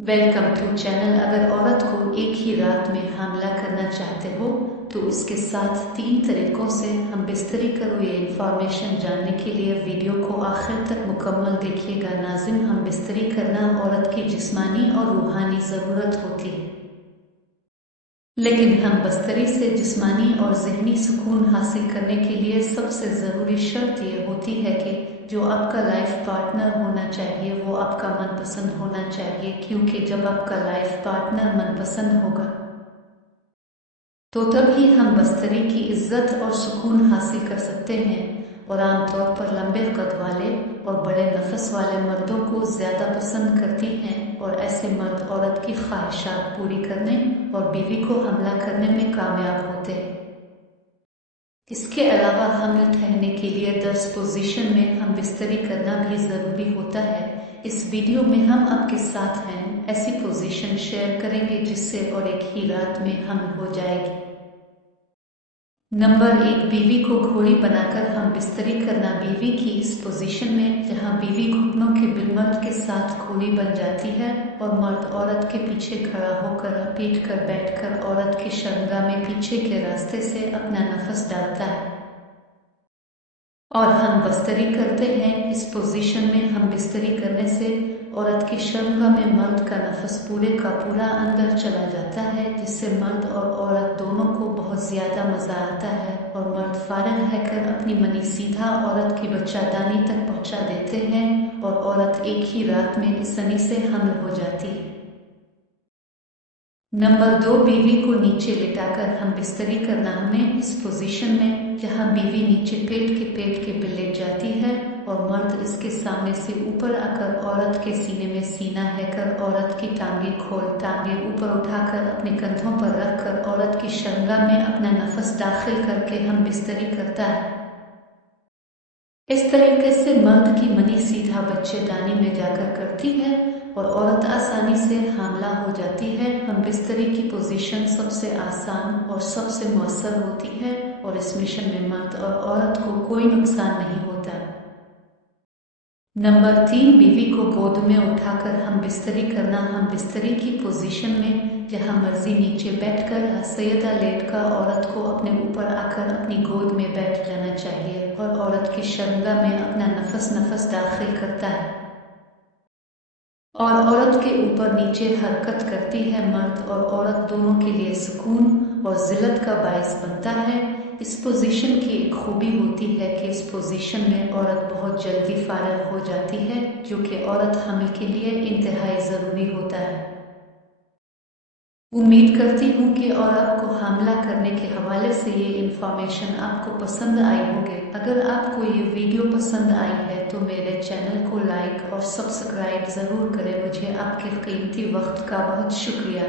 Welcome to channel. अगर औरत को एक ही रात में हमला करना चाहते हो तो इसके साथ 3 तरीकों से हम बिस्तरी करो। ये इंफॉर्मेशन जानने के लिए वीडियो को आखिर तक मुकम्मल देखिएगा। नाज़िम, हम बिस्तरी करना औरत की जिस्मानी और रूहानी ज़रूरत होती है, लेकिन हम बस्तरी से जिस्मानी और ज़हनी सुकून हासिल करने के लिए सबसे ज़रूरी शर्त ये होती है कि जो आपका लाइफ पार्टनर होना चाहिए वो आपका मनपसंद होना चाहिए, क्योंकि जब आपका लाइफ पार्टनर मनपसंद होगा तो तभी हम बस्तरी की इज्जत और सुकून हासिल कर सकते हैं। और आमतौर पर लंबे कद वाले और बड़े नफस वाले मर्दों को ज़्यादा पसंद करती हैं, और ऐसे मर्द औरत की ख्वाहिशात पूरी करने और बीवी को हमला करने में कामयाब होते हैं। इसके अलावा हमें ठहरने के लिए 10 पोजीशन में हम बिस्तरी करना भी ज़रूरी होता है। इस वीडियो में हम आपके साथ हैं ऐसी पोजीशन शेयर करेंगे जिससे और एक ही रात में हम हो जाएगी। नंबर 1, बीवी को घोड़ी बनाकर हम बिस्तरी करना। बीवी की इस पोजीशन में जहां बीवी घुटनों के बिल मर्द के साथ घोड़ी बन जाती है और मर्द औरत के पीछे खड़ा होकर पीट कर बैठकर औरत के शर्मगाह में पीछे के रास्ते से अपना नफस डालता है और हम बिस्तरी करते हैं। इस पोजीशन में हम बिस्तरी करने से औरत की शर्मगाह में मर्द का नफस पूरे का पूरा अंदर चला जाता है, जिससे मर्द और औरत दोनों को बहुत ज़्यादा मज़ा आता है और मर्द फारिग रहकर अपनी मनी सीधा औरत की बच्चादानी तक पहुंचा देते हैं और औरत एक ही रात में आसानी से हामिल हो जाती है। नंबर 2, बीवी को नीचे लिटाकर हम बिस्तरी करना। हमें इस पोजीशन में जहां बीवी नीचे पेट के बिल लेट जाती है और मर्द इसके सामने से ऊपर आकर औरत के सीने में सीना हैकर औरत की टांगे ऊपर उठाकर अपने कंधों पर रखकर औरत की शर्मगाह में अपना नफस दाखिल करके हम बिस्तरी करता है। इस तरीके से मर्द की मनी सीधा बच्चेदानी में जाकर करती है और औरत आसानी से हामला हो जाती है। हम बिस्तरी की पोजीशन सबसे आसान और सबसे मौसर होती है और इस मिशन में मर्द और औरत को कोई नुकसान नहीं होता। नंबर 3, बीवी को गोद में उठाकर हम बिस्तरी करना। हम बिस्तरी की पोजीशन में जहां मर्जी नीचे बैठकर सैयदा लेटकर औरत को अपने ऊपर आकर अपनी गोद में बैठ जाना चाहिए और औरत की शर्मगाह में अपना नफस दाखिल करता है और औरत के ऊपर नीचे हरकत करती है। मर्द और औरत दोनों के लिए सुकून और जिल्लत का बायस बनता है। इस पोजीशन की एक खूबी होती है कि इस पोजीशन में औरत बहुत जल्दी फारिग हो जाती है, जो कि औरत हामिल के लिए इंतहाई ज़रूरी होता है। उम्मीद करती हूँ कि और आपको हमला करने के हवाले से ये इन्फॉर्मेशन आपको पसंद आई होगी। अगर आपको ये वीडियो पसंद आई है तो मेरे चैनल को लाइक और सब्सक्राइब ज़रूर करें। मुझे आपके कीमती वक्त का बहुत शुक्रिया।